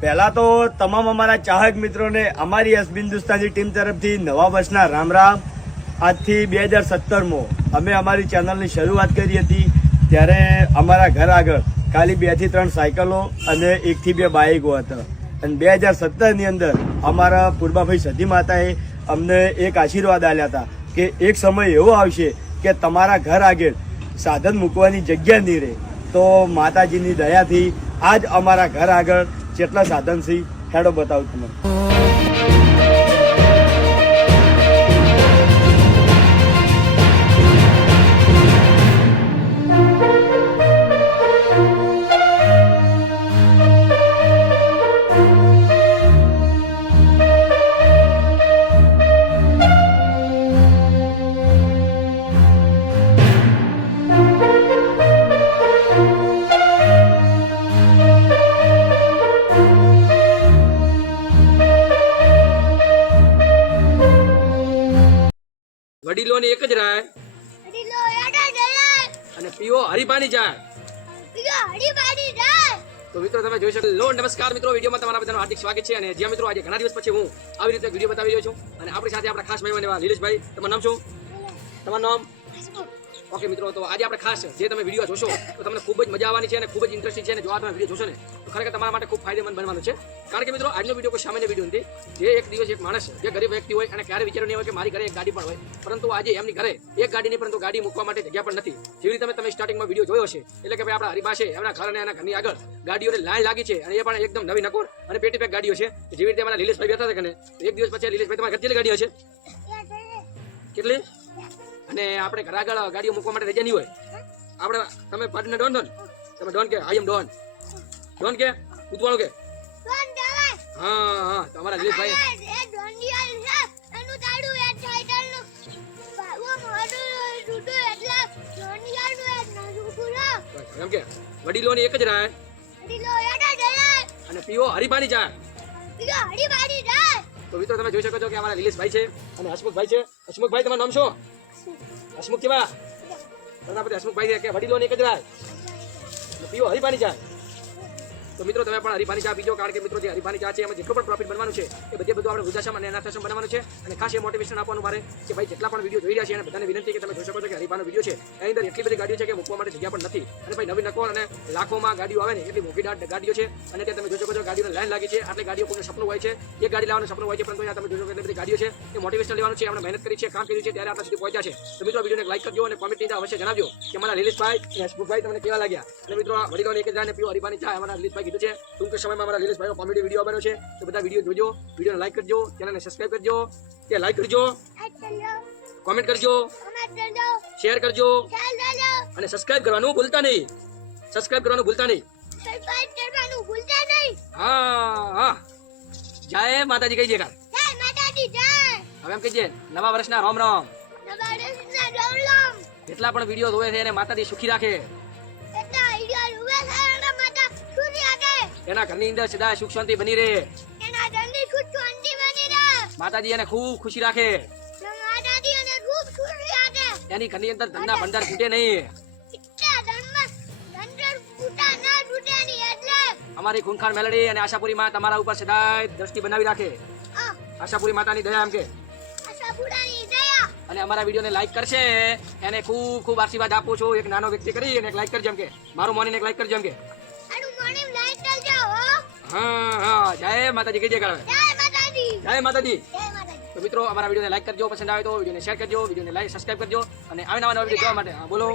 પહેલા તો તમામ અમારા ચાહક મિત્રોને અમારી એસ હિન્દુસ્તાની ટીમ તરફથી નવા વર્ષના રામ રામ. આજથી બે હજાર સત્તરમાં અમે અમારી ચેનલની શરૂઆત કરી હતી. ત્યારે અમારા ઘર આગળ ખાલી બેથી ત્રણ સાયકલો અને એકથી બે બાઇકો હતા. અને બે હજાર સત્તરની અંદર અમારા પૂર્વાભાઈ સધી માતાએ અમને એક આશીર્વાદ આપ્યા હતા કે એક સમય એવો આવશે કે તમારા ઘર આગળ સાધન મૂકવાની જગ્યા નહીં રહે. તો માતાજીની દયાથી આજ અમારા ઘર આગળ જેટલા સાધન છે હેડો બતાવું તમને. વડીલોની એક જ રાય. અને પીઓ બીજો જાય. તો મિત્રો તમે જોઈ શકો લો નમસ્કાર મિત્રો. વિડીયોમાં તમારા બધાનું હાર્દિક સ્વાગત છે. અને જ્યાં મિત્રો આજે ઘણા દિવસ પછી હું આવી રીતે વીડિયો બતાવી રહ્યો છું. અને આપણી સાથે આપણા ખાસ મહેમાન એવા નીલેશભાઈ તમારું નામ શું? તમારું નામ? ઓકે મિત્રો તો આજે આપણે ખાસ જે તમે વીડિયો જોશો તો તમને ખૂબ જ મજા આવવાની છે અને ખૂબ જ ઇન્ટરેસ્ટિંગ છે. અને જો આ તમે વીડિયો જોશો ને ખરેખર તમારા માટે ખૂબ ફાયદેમંદ બનવાનું છે. કારણ કે મિત્રો, આજનો વીડિયો કોઈ સામાન્ય વીડિયો નથી. જે એક દિવસ એક માણસ, જે ગરીબ વ્યક્તિ હોય અને ક્યારે વિચાર્યું નહીં હોય કે મારી ઘરે એક ગાડી પણ હોય. પરંતુ આજે એમની ઘરે એક ગાડી નહીં, પરંતુ ગાડી મૂકવા માટે જગ્યા પણ નથી. જેવી રીતે તમે સ્ટાર્ટિંગમાં વીડિયો જોયો છે એટલે કે ભાઈ આપણા હરિભા છે, એમના ઘર અને એના ઘરની આગળ ગાડીઓની લાઈન લાગી છે, અને એ પણ એકદમ નવી નકોર અને પેટી પેક ગાડીઓ છે. જેવી રીતે અમારા લીલેશભાઈ બેઠા હતા ને એક દિવસ પછી લીલેશભાઈ તમારી કેટલી ગાડીઓ છે? કેટલી? અને આપણે ઘર આગળ ગાડીઓ મૂકવા માટે રજા નહીં હોય. આપણે, તમે પાર્ટનર ડોન ડોન તમે ડોન કે આઈ એમ ડોન. ડોન કે? ઉતવાળો કે? ડોન દેવાય હા હા તમારા દિલીપભાઈ. એ ડોંડિયાલ છે એનું તાડું એ ટાઈટલનું બાબુ મોડું ડૂડું એટલે ડોંડિયાલનું એક નાનું ફૂલો એમ કે? વડીલોની એક જ રાય. હરીલો યાડા જલાલ અને પીઓ હરીબાની જાય પીઓ હરીબાની જાય તો મિત્રો તમે જોઈ શકો છો કે અમારા નિલેશભાઈ છે અને હસમુખભાઈ છે. હસમુખભાઈ તમારું નામ શું? હસમુખ કેવા? બધા હસમુખભાઈ કે વડીલોની એક જ રાય? પીઓ હરીબાની ચાય. તો મિત્રો, તમે પણ હરીફાની ચા પીજો, કારણ કે મિત્રો, જે હરીફાની ચા છે, એમાં જેટલું પણ પ્રોફિટ બનવાનું છે, એ બધે બધું આપણે વૃદ્ધાશ્રમ અને અનાથાશ્રમ બનાવવાનું છે. અને ખાસ એ મોટિવેશન આપવાનું મારે કે ભાઈ, જેટલા પણ વીડિયો જોઈ રહ્યા છે અને બધાને વિનંતી કે તમે જોઈ શકો છો કે હરીફાનો વીડિયો છે. એની અંદર એટલી બધી ગાડીઓ છે કે મૂકવા માટે જગ્યા પણ નથી. અને ભાઈ, નવી નકોર અને લાખોમાં ગાડીઓ આવે ને, એટલી મોટી ગાડીઓ છે. અને ત્યાં તમે જોઈ શકો છો ગાડીઓને લાઈન લાગી છે. આટલી ગાડીઓ કોઈનું સપનું હોય છે. એક ગાડી લાવવાનું સપનું હોય છે, પરંતુ અહીંયા તમે જોઈ શકો એટલી બધી ગાડીઓ છે. એ મોટિવેશન લેવાનું છે આપણે મહેનત કરી છે, કામ કર્યું છે, ત્યારે આપણે સુધી પહોંચ્યા છે. તો મિત્રો વિડીયોને લાઈક કરજો અને કોમેન્ટ અવશ્ય જણાવજો કે મારા અને હસમુખભાઈ તમને કેવા લાગ્યા? અને મિત્રો વડીલોને એક જ જાણે પીઓ હરીફાની ચા, અમારા લીલેશભાઈ કીધું છે. ટૂંક સમયમાં અમારા લીલેશભાઈનો કોમેડી વીડિયો બન્યો છે. તો બધા વીડિયો જોજો. વિડીયોને લાઈક કરજો. ચેનલને સબસ્ક્રાઈબ કરજો. કે લાઈક કરજો. કોમેન્ટ કરજો. શેર કરજો. અને સબસ્ક્રાઇબ કરવાનું ભૂલતા નહીં. સબસ્ક્રાઇબ કરવાનું ભૂલતા નહીં. હા હા. જય માતાજી કાલ જય માતાજી જય હવે એમ કહીજે નવા વર્ષના રોમ રોમ જેટલા પણ વીડિયો જોવે છે એને માતાજી સુખી રાખે. એના ઘરની અંદર સદા સુખ શાંતિ બની રહે. એના ઘરની સુખ શાંતિ બની રહે. માતાજી એને ખૂબ ખુશી રાખે. માતાજી એને ખૂબ ખુશી રાખે. એની ઘરની અંદર ધનના ભંડાર નહીં. ફૂટા ના તૂટેની એટલે. અમારી ખૂનખાર મેલડી અને આશાપુરી માં તમારા ઉપર સદાય દ્રષ્ટિ બનાવી રાખે. આશાપુરી માતાની દયા એમ કે અને અમારા વિડીયોને લાઈક કરશે. એને ખૂબ ખૂબ આશીર્વાદ આપું છું. એક નાનો વ્યક્તિ કરી અને એક લાઈક કરજો એમ કે. મારું મોનીને એક લાઈક કરજો એમ કે. હો હા. જય માતાજી કહીજે કાળવે જય માતાજી. જય માતાજી. જય માતાજી. તો મિત્રો અમારા વિડીયોને લાઈક કરજો પસંદ આવે તો વિડીયોને શેર કરજો વિડીયોને લાઈક સબસ્ક્રાઇબ કરજો અને આવી નવા નવા વીડિયો જોવા માટે હા બોલો.